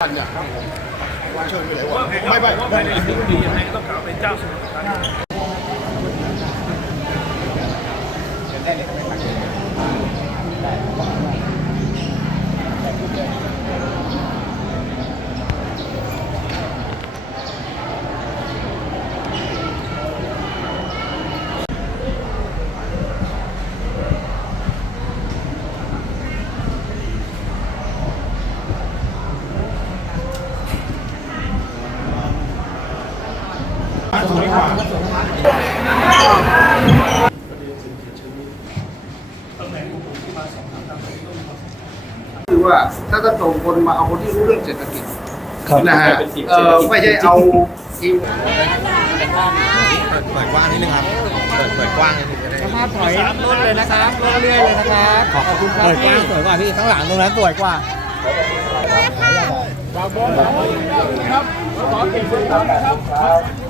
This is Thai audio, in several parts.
เนี่ยเชิญไปเลยว่าไม่ไม่ไม่ไม่ว่าภายในสิบปียังไงก็ต้องกลับเป็นเจ้าสมุทรสาคร สวยกว่า ตำแหน่งของผมที่มาสองสามตำแห น่งต้องมีความสำคัญคือว่าถ้าจะส่งคนมาเอาคนที่รู้เรื่องเศรษฐกิจนะฮะเออไม่ใช่เอาทีมเปิดกว้างนิดนึงครับ เปิดเปิดกว้างนิดนึงจะได้ภาพถอยรุ่นเลยนะครับเรื่อยๆเลยนะครับขอบคุณครับเปิดกพี่ว้างสวยกว่าพี่ข้างหลังตรงนั้นสวยกว่าน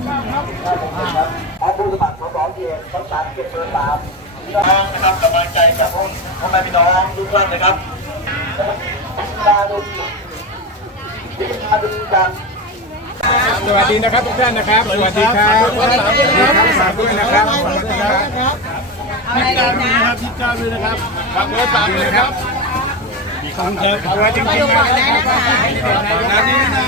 ะครับกำลังใจจากพ่อพ่อแม่พี่น้องทุกท่านนะครับตาดูดีมาดูกันสวัสดีนะครับทุกท่านนะครับ สวัสดีครับสวัสดีครับฝากด้วยนะครับสวัสดีครับที่เก้าด้วยนะครับที่เก้าด้วยนะครับฝากไว้ฝากด้วยนะครับขอบคุณครับตัวจริงๆนะครับร้านนี้นะ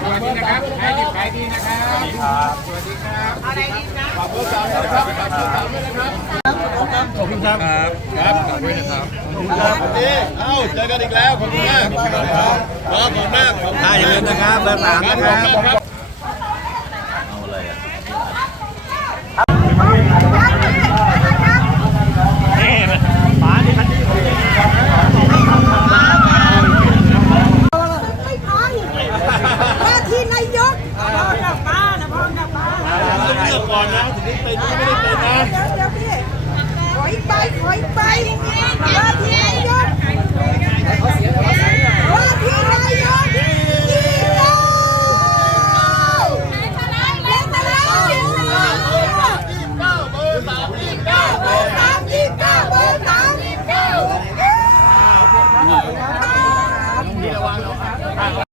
สวัสดีนะครับขายดีขายดีนะครับสวัส ดีครับสวัสดีครับฝากเบอร์สามด้วยนะครับฝากเบอร์สามด้วยนะครับขอบคุณครับครับขอบคุณนะครับครับนี่เอ้าเจอกันอีกแล้วขอบคุณมากครับขอบคุณมากขอบคุณอ่าอย่าลืมนะครับเบอร์สามนะครับ ครับ ไม่พังว่าที่นายกพ่อกลับบ้านนะพ่อกลับบ้าน ต้องเลือกก่อนนะถึงได้เป็นไม่ได้เป็นนะ เดี๋ยวเดี๋ยวพี่ขออีกใบขออีกใบว่าที่นายกว่าที่นายกจีโร่เล็กตะแล้วเ